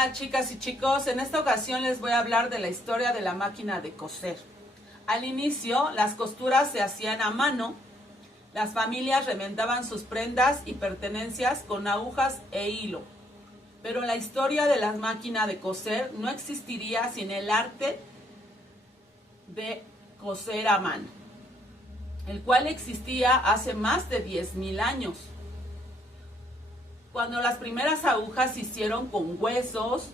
Hola chicas y chicos, en esta ocasión les voy a hablar de la historia de la máquina de coser. Al inicio, las costuras se hacían a mano. Las familias remendaban sus prendas y pertenencias con agujas e hilo. Pero la historia de la máquina de coser no existiría sin el arte de coser a mano, el cual existía hace más de 10.000 años. Cuando las primeras agujas se hicieron con huesos,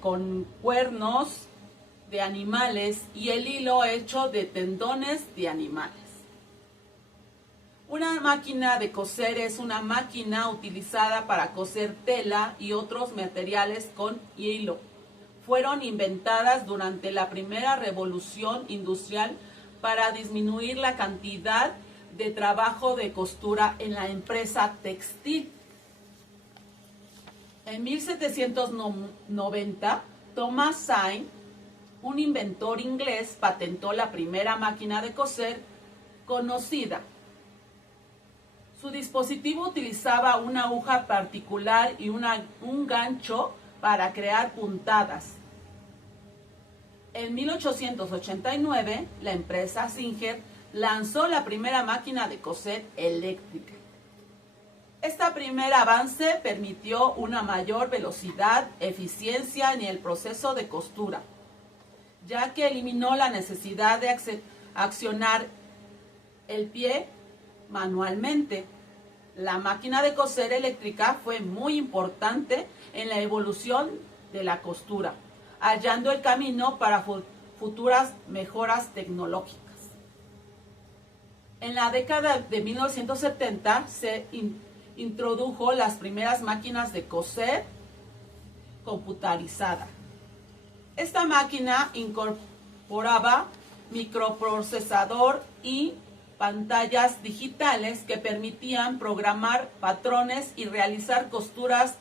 con cuernos de animales y el hilo hecho de tendones de animales. Una máquina de coser es una máquina utilizada para coser tela y otros materiales con hilo. Fueron inventadas durante la primera revolución industrial para disminuir la cantidad de trabajo de costura en la empresa textil. En 1790, Thomas Saint, un inventor inglés, patentó la primera máquina de coser conocida. Su dispositivo utilizaba una aguja particular y un gancho para crear puntadas. En 1889, la empresa Singer lanzó la primera máquina de coser eléctrica. Este primer avance permitió una mayor velocidad, eficiencia en el proceso de costura, ya que eliminó la necesidad de accionar el pie manualmente. La máquina de coser eléctrica fue muy importante en la evolución de la costura, hallando el camino para futuras mejoras tecnológicas. En la década de 1970 se introdujo las primeras máquinas de coser computarizada. Esta máquina incorporaba microprocesador y pantallas digitales que permitían programar patrones y realizar costuras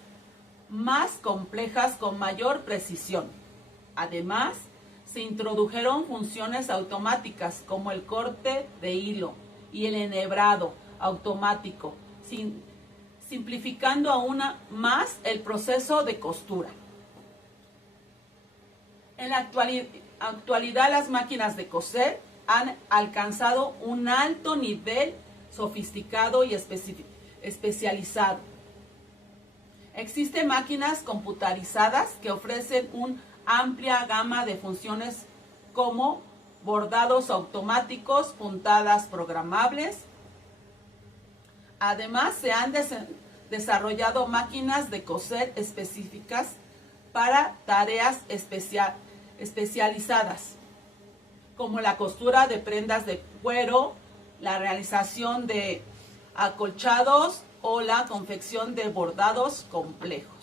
más complejas con mayor precisión. Además, se introdujeron funciones automáticas como el corte de hilo y el enhebrado automático, simplificando aún más el proceso de costura. En la actualidad, las máquinas de coser han alcanzado un alto nivel sofisticado y especializado. Existen máquinas computarizadas que ofrecen una amplia gama de funciones como bordados automáticos, puntadas programables. Además, se han desarrollado máquinas de coser específicas para tareas especializadas, como la costura de prendas de cuero, la realización de acolchados o la confección de bordados complejos.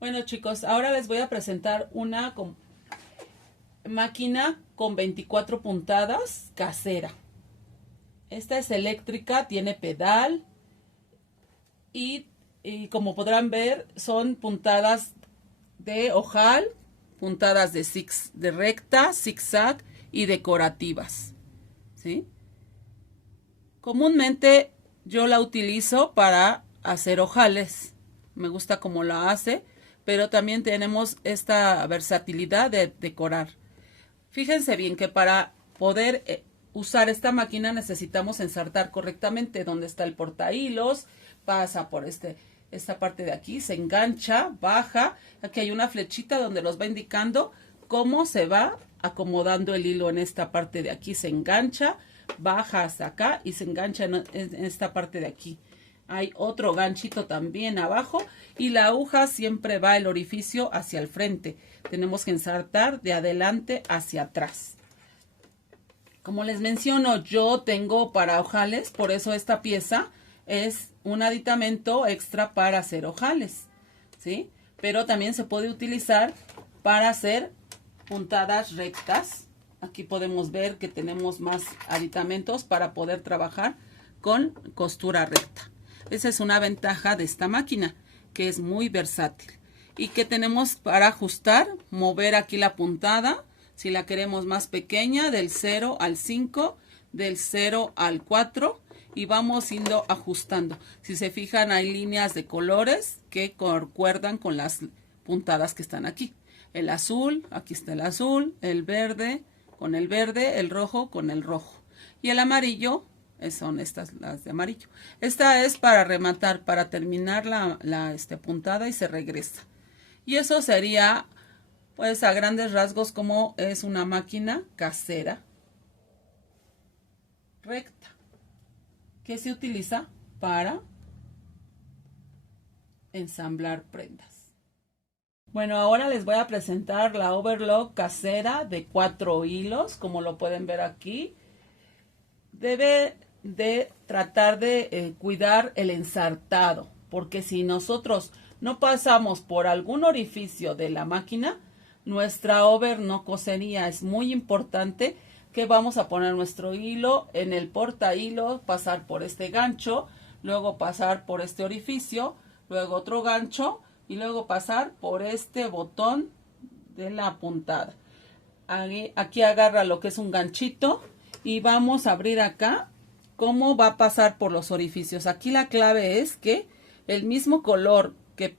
Bueno chicos, ahora les voy a presentar una máquina con 24 puntadas casera. Esta es eléctrica, tiene pedal y como podrán ver son puntadas de ojal, puntadas de recta, zigzag y decorativas, ¿sí? Comúnmente yo la utilizo para hacer ojales. Me gusta cómo la hace, pero también tenemos esta versatilidad de decorar. Fíjense bien que para poder usar esta máquina necesitamos ensartar correctamente donde está el portahilos, pasa por esta parte de aquí, se engancha, baja, aquí hay una flechita donde nos va indicando cómo se va acomodando el hilo en esta parte de aquí, se engancha, baja hasta acá y se engancha en esta parte de aquí. Hay otro ganchito también abajo y la aguja siempre va el orificio hacia el frente. Tenemos que ensartar de adelante hacia atrás. Como les menciono, yo tengo para ojales, por eso esta pieza es un aditamento extra para hacer ojales, ¿sí? Pero también se puede utilizar para hacer puntadas rectas. Aquí podemos ver que tenemos más aditamentos para poder trabajar con costura recta. Esa es una ventaja de esta máquina, que es muy versátil. Y que tenemos para ajustar, mover aquí la puntada, si la queremos más pequeña, del 0 al 5, del 0 al 4 y vamos yendo ajustando. Si se fijan, hay líneas de colores que concuerdan con las puntadas que están aquí. El azul, aquí está el azul, el verde con el verde, el rojo con el rojo. Y el amarillo, son estas las de amarillo. Esta es para rematar, para terminar la puntada y se regresa. Y eso sería, pues a grandes rasgos, como es una máquina casera recta que se utiliza para ensamblar prendas. Bueno, ahora les voy a presentar la overlock casera de 4 hilos, como lo pueden ver aquí. Debe de tratar de cuidar el ensartado, porque si nosotros no pasamos por algún orificio de la máquina, nuestra over no cosería. Es muy importante que vamos a poner nuestro hilo en el porta hilo, pasar por este gancho, luego pasar por este orificio, luego otro gancho y luego pasar por este botón de la puntada. Aquí agarra lo que es un ganchito y vamos a abrir acá cómo va a pasar por los orificios. Aquí la clave es que el mismo color que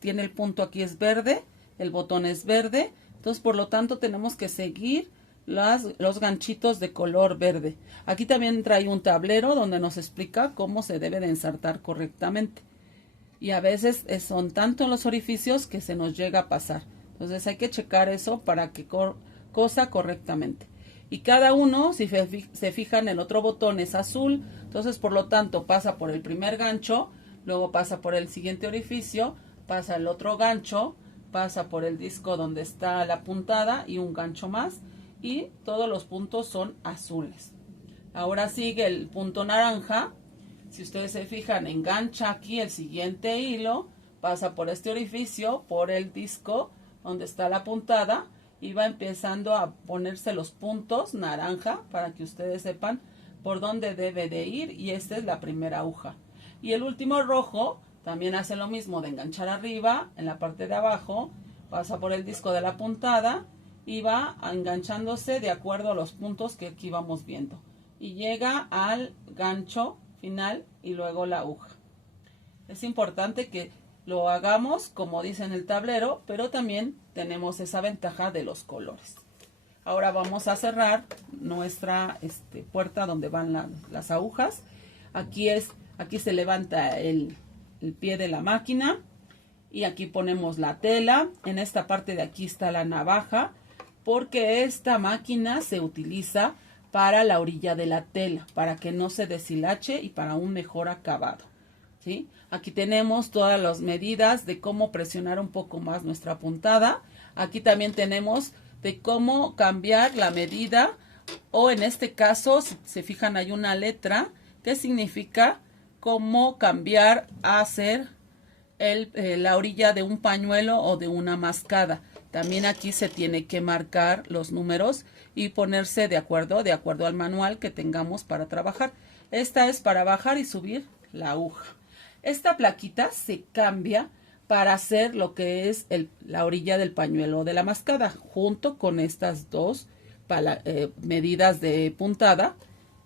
tiene el punto aquí es verde, el botón es verde, entonces por lo tanto tenemos que seguir los ganchitos de color verde. Aquí también trae un tablero donde nos explica cómo se debe de ensartar correctamente. Y a veces son tanto los orificios que se nos llega a pasar. Entonces hay que checar eso para que cosa correctamente. Y cada uno, si se fijan, el otro botón es azul. Entonces por lo tanto pasa por el primer gancho, luego pasa por el siguiente orificio, pasa el otro gancho, pasa por el disco donde está la puntada y un gancho más. Y todos los puntos son azules. Ahora sigue el punto naranja. Si ustedes se fijan, engancha aquí el siguiente hilo, pasa por este orificio, por el disco donde está la puntada y va empezando a ponerse los puntos naranja para que ustedes sepan por dónde debe de ir, y esta es la primera aguja. Y el último rojo también hace lo mismo, de enganchar arriba en la parte de abajo, pasa por el disco de la puntada y va enganchándose de acuerdo a los puntos que aquí vamos viendo y llega al gancho final y luego la aguja. Es importante que lo hagamos como dice en el tablero, pero también tenemos esa ventaja de los colores. Ahora vamos a cerrar nuestra puerta donde van las agujas. Aquí se levanta el pie de la máquina y aquí ponemos la tela. En esta parte de aquí está la navaja, porque esta máquina se utiliza para la orilla de la tela, para que no se deshilache y para un mejor acabado. ¿Sí? Aquí tenemos todas las medidas de cómo presionar un poco más nuestra puntada. Aquí también tenemos de cómo cambiar la medida, o en este caso, si se fijan, hay una letra que significa cómo cambiar a hacer la orilla de un pañuelo o de una mascada. También aquí se tiene que marcar los números y ponerse de acuerdo al manual que tengamos para trabajar. Esta es para bajar y subir la aguja. Esta plaquita se cambia para hacer lo que es la orilla del pañuelo de la mascada, junto con estas dos medidas de puntada,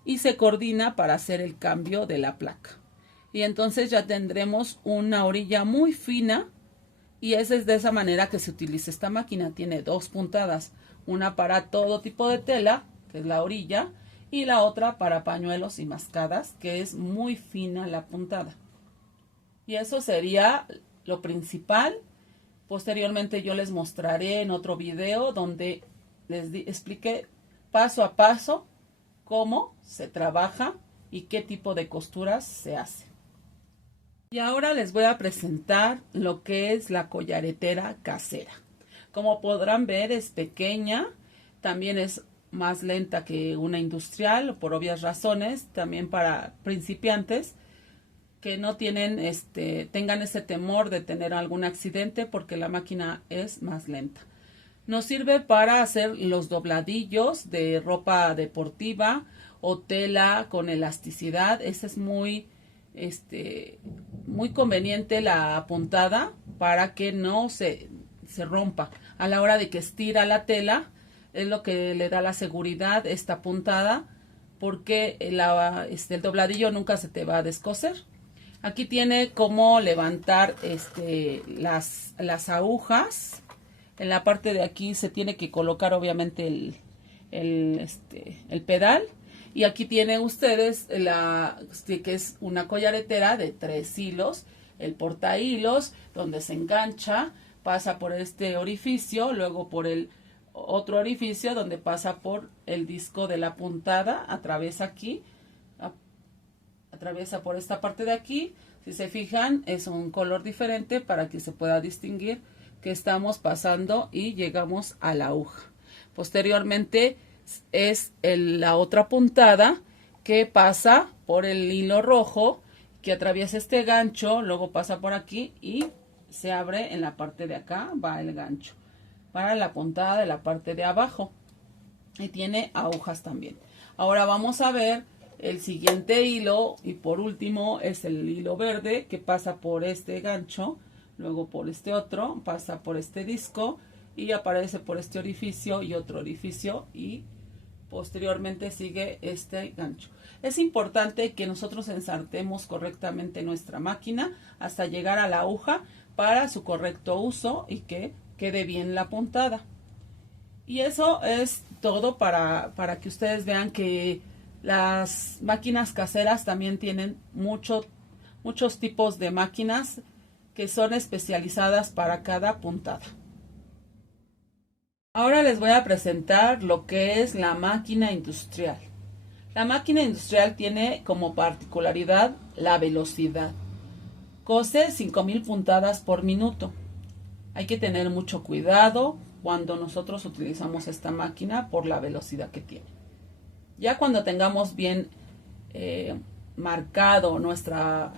y se coordina para hacer el cambio de la placa. Y entonces ya tendremos una orilla muy fina, y es de esa manera que se utiliza esta máquina. Tiene dos puntadas, una para todo tipo de tela, que es la orilla, y la otra para pañuelos y mascadas, que es muy fina la puntada. Y eso sería lo principal. Posteriormente yo les mostraré en otro video donde les expliqué paso a paso cómo se trabaja y qué tipo de costuras se hace. Y ahora les voy a presentar lo que es la collaretera casera. Como podrán ver, es pequeña, también es más lenta que una industrial por obvias razones, también para principiantes que no tengan ese temor de tener algún accidente, porque la máquina es más lenta. Nos sirve para hacer los dobladillos de ropa deportiva o tela con elasticidad. Esa es muy conveniente la puntada para que no se rompa. A la hora de que estira la tela, es lo que le da la seguridad esta puntada, porque el dobladillo nunca se te va a descoser. Aquí tiene cómo levantar las agujas. En la parte de aquí se tiene que colocar obviamente el pedal. Y aquí tienen ustedes que es una collaretera de 3 hilos, el porta hilos, donde se engancha, pasa por este orificio, luego por el otro orificio donde pasa por el disco de la puntada, atraviesa aquí, atraviesa por esta parte de aquí. Si se fijan, es un color diferente para que se pueda distinguir que estamos pasando y llegamos a la aguja. Posteriormente es la otra puntada que pasa por el hilo rojo, que atraviesa este gancho, luego pasa por aquí y se abre en la parte de acá, va el gancho para la puntada de la parte de abajo, y tiene agujas también. Ahora vamos a ver el siguiente hilo, y por último es el hilo verde que pasa por este gancho, luego por este otro, pasa por este disco y aparece por este orificio y otro orificio, y posteriormente sigue este gancho. Es importante que nosotros ensartemos correctamente nuestra máquina hasta llegar a la aguja para su correcto uso y que quede bien la puntada. Y eso es todo para que ustedes vean que las máquinas caseras también tienen muchos tipos de máquinas que son especializadas para cada puntada. Ahora les voy a presentar lo que es la máquina industrial. La máquina industrial tiene como particularidad la velocidad. Cose 5000 puntadas por minuto. Hay que tener mucho cuidado cuando nosotros utilizamos esta máquina por la velocidad que tiene. Ya cuando tengamos bien marcado nuestra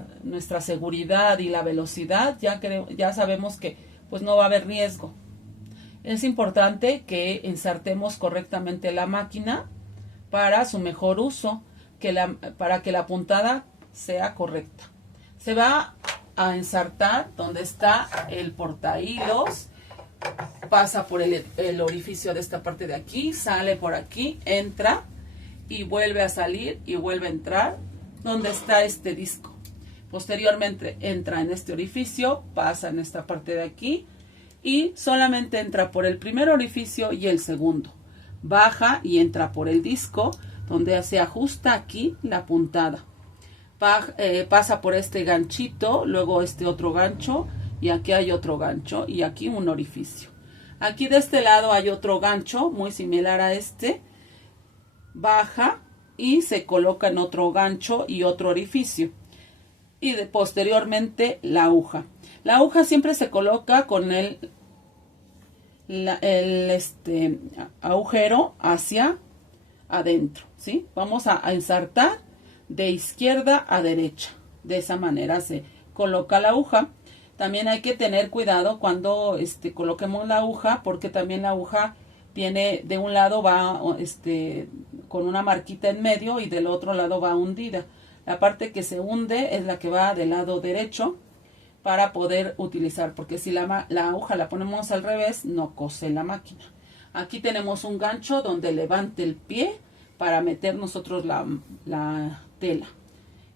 seguridad y la velocidad, ya sabemos que pues no va a haber riesgo. Es importante que ensartemos correctamente la máquina para su mejor uso, para que la puntada sea correcta. Se va a ensartar donde está el portahilos, pasa por el orificio de esta parte de aquí, sale por aquí, entra y vuelve a salir y vuelve a entrar donde está este disco. Posteriormente entra en este orificio, pasa en esta parte de aquí y solamente entra por el primer orificio y el segundo. Baja y entra por el disco donde se ajusta aquí la puntada. Pasa por este ganchito, luego este otro gancho, y aquí hay otro gancho y aquí un orificio. Aquí de este lado hay otro gancho muy similar a este. Baja y se coloca en otro gancho y otro orificio. Y posteriormente la aguja. La aguja siempre se coloca con el agujero hacia adentro, ¿sí? Vamos a ensartar de izquierda a derecha. De esa manera se coloca la aguja. También hay que tener cuidado cuando coloquemos la aguja, porque también la aguja tiene, de un lado va con una marquita en medio y del otro lado va hundida. La parte que se hunde es la que va del lado derecho para poder utilizar, porque si la aguja la ponemos al revés, no cose la máquina. Aquí tenemos un gancho donde levante el pie para meter nosotros la tela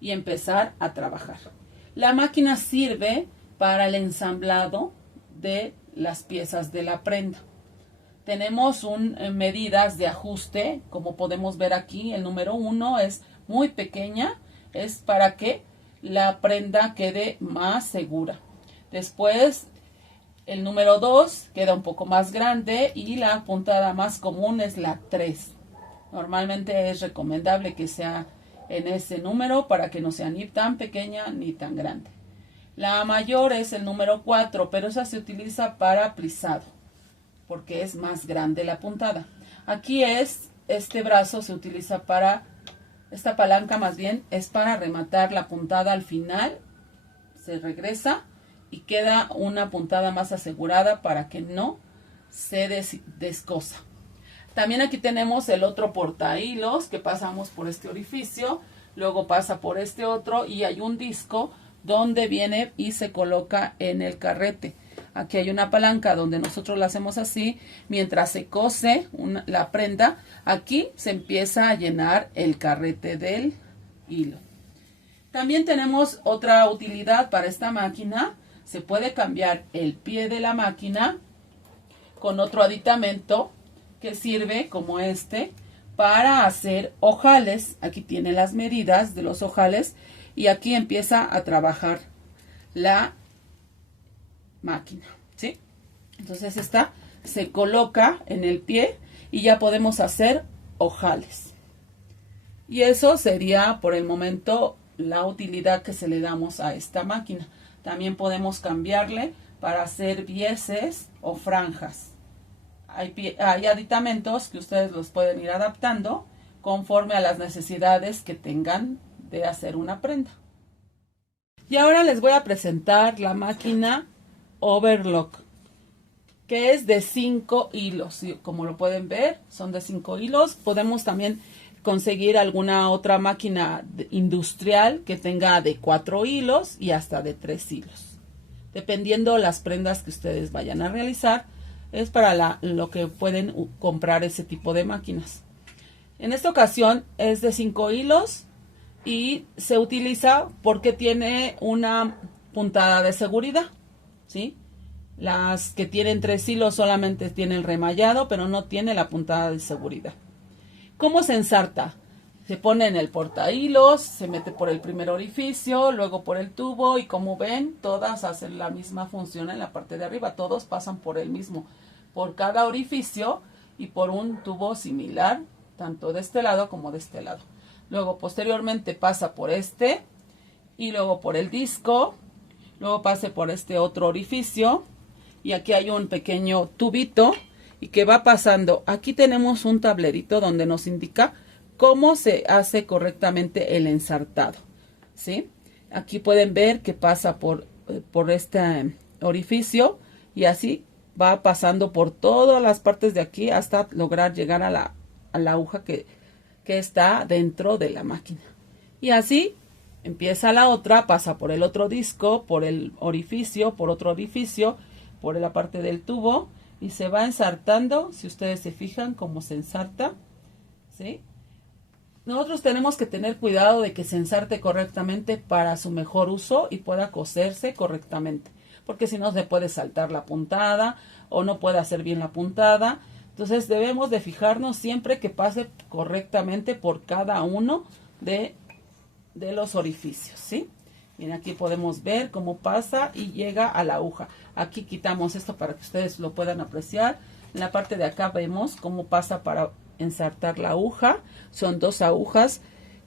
y empezar a trabajar. La máquina sirve para el ensamblado de las piezas de la prenda. Tenemos medidas de ajuste, como podemos ver aquí. El número 1 es muy pequeña, es para que la prenda quede más segura. Después el número 2 queda un poco más grande y la puntada más común es la 3. Normalmente es recomendable que sea en ese número para que no sea ni tan pequeña ni tan grande. La mayor es el número 4, pero esa se utiliza para plisado porque es más grande la puntada. Aquí este brazo se utiliza para, esta palanca más bien, es para rematar la puntada al final. Se regresa y queda una puntada más asegurada para que no se descosa. También aquí tenemos el otro portahilos que pasamos por este orificio, luego pasa por este otro y hay un disco donde viene y se coloca en el carrete. Aquí hay una palanca donde nosotros la hacemos así. Mientras se cose la prenda, aquí se empieza a llenar el carrete del hilo. También tenemos otra utilidad para esta máquina. Se puede cambiar el pie de la máquina con otro aditamento que sirve como este para hacer ojales. Aquí tiene las medidas de los ojales y aquí empieza a trabajar la máquina, ¿sí? Entonces esta se coloca en el pie y ya podemos hacer ojales. Y eso sería por el momento la utilidad que se le damos a esta máquina. También podemos cambiarle para hacer vieses o franjas. Hay aditamentos que ustedes los pueden ir adaptando conforme a las necesidades que tengan de hacer una prenda. Y ahora les voy a presentar la máquina Overlock, que es de 5 hilos. Como lo pueden ver, son de 5 hilos. Podemos también conseguir alguna otra máquina industrial que tenga de 4 hilos y hasta de 3 hilos. Dependiendo las prendas que ustedes vayan a realizar, es para lo que pueden comprar ese tipo de máquinas. En esta ocasión es de 5 hilos y se utiliza porque tiene una puntada de seguridad, ¿sí? Las que tienen 3 hilos solamente tienen el remallado, pero no tiene la puntada de seguridad. ¿Cómo se ensarta? Se pone en el porta hilos, se mete por el primer orificio, luego por el tubo y como ven, todas hacen la misma función en la parte de arriba. Todos pasan por el mismo, por cada orificio y por un tubo similar, tanto de este lado como de este lado. Luego posteriormente pasa por este y luego por el disco, luego pase por este otro orificio y aquí hay un pequeño tubito y que va pasando. Aquí tenemos un tablerito donde nos indica cómo se hace correctamente el ensartado, ¿sí? Aquí pueden ver que pasa por este orificio y así va pasando por todas las partes de aquí hasta lograr llegar a la aguja que está dentro de la máquina. Y así empieza la otra, pasa por el otro disco, por el orificio, por otro orificio, por la parte del tubo y se va ensartando. Si ustedes se fijan cómo se ensarta, ¿sí? Nosotros tenemos que tener cuidado de que se ensarte correctamente para su mejor uso y pueda coserse correctamente, porque si no se puede saltar la puntada o no puede hacer bien la puntada. Entonces debemos de fijarnos siempre que pase correctamente por cada uno de los orificios, ¿sí? Miren, aquí podemos ver cómo pasa y llega a la aguja. Aquí quitamos esto para que ustedes lo puedan apreciar. En la parte de acá vemos cómo pasa para ensartar la aguja. Son 2 agujas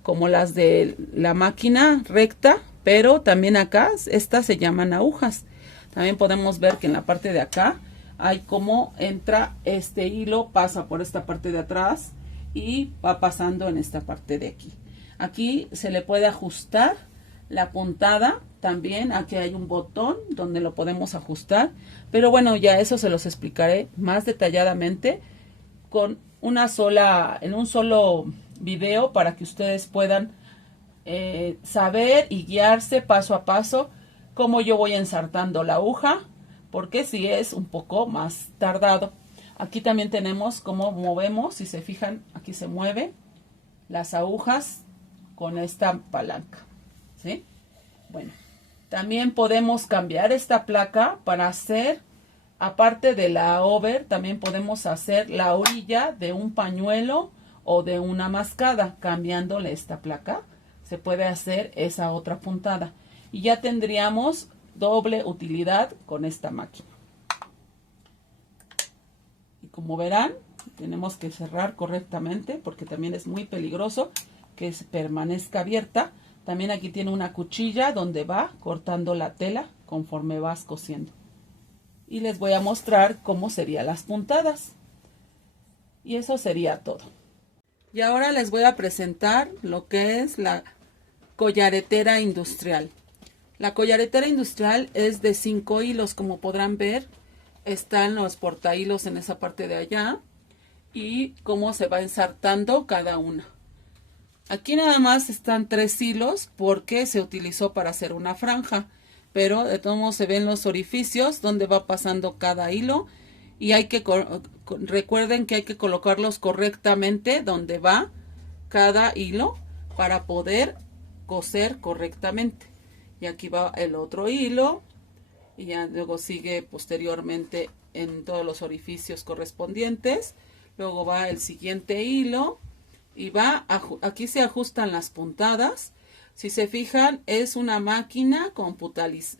como las de la máquina recta, pero también acá estas se llaman agujas. También podemos ver que en la parte de acá hay cómo entra este hilo, pasa por esta parte de atrás y va pasando en esta parte de aquí. Aquí se le puede ajustar la puntada también. Aquí hay un botón donde lo podemos ajustar, pero bueno, ya eso se los explicaré más detalladamente en un solo video para que ustedes puedan saber y guiarse paso a paso cómo yo voy ensartando la aguja, porque si es un poco más tardado. Aquí también tenemos cómo movemos. Si se fijan, aquí se mueve las agujas con esta palanca, ¿sí? Bueno, también podemos cambiar esta placa para hacer, aparte de la over, también podemos hacer la orilla de un pañuelo o de una mascada. Cambiándole esta placa, se puede hacer esa otra puntada. Y ya tendríamos doble utilidad con esta máquina. Y como verán, tenemos que cerrar correctamente porque también es muy peligroso que permanezca abierta. También aquí tiene una cuchilla donde va cortando la tela conforme vas cosiendo. Y les voy a mostrar cómo serían las puntadas. Y eso sería todo. Y ahora les voy a presentar lo que es la collaretera industrial. La collaretera industrial es de 5 hilos, como podrán ver. Están los portahilos en esa parte de allá. Y cómo se va ensartando cada una. Aquí nada más están 3 hilos porque se utilizó para hacer una franja. pero de todos modos se ven los orificios donde va pasando cada hilo y hay que, recuerden que hay que colocarlos correctamente donde va cada hilo para poder coser correctamente. Y aquí va el otro hilo y ya luego sigue posteriormente en todos los orificios correspondientes. Luego va el siguiente hilo y va, aquí se ajustan las puntadas. Si se fijan, es una máquina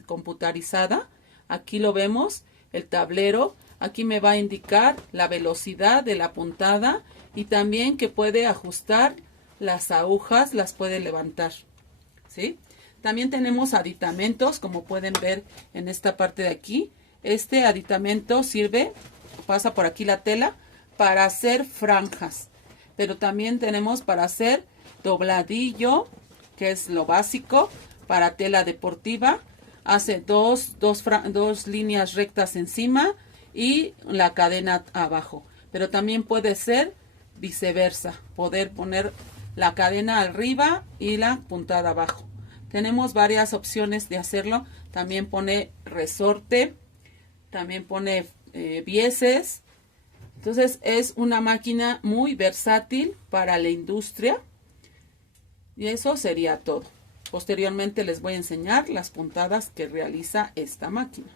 computarizada. Aquí lo vemos, el tablero. Aquí me va a indicar la velocidad de la puntada y también que puede ajustar las agujas, las puede levantar, ¿sí? También tenemos aditamentos, como pueden ver en esta parte de aquí. Este aditamento sirve, pasa por aquí la tela, para hacer franjas. Pero también tenemos para hacer dobladillo, que es lo básico, para tela deportiva. Hace dos líneas rectas encima y la cadena abajo. Pero también puede ser viceversa, poder poner la cadena arriba y la puntada abajo. Tenemos varias opciones de hacerlo. También pone resorte, también pone vieses. Entonces es una máquina muy versátil para la industria. Y eso sería todo. Posteriormente les voy a enseñar las puntadas que realiza esta máquina.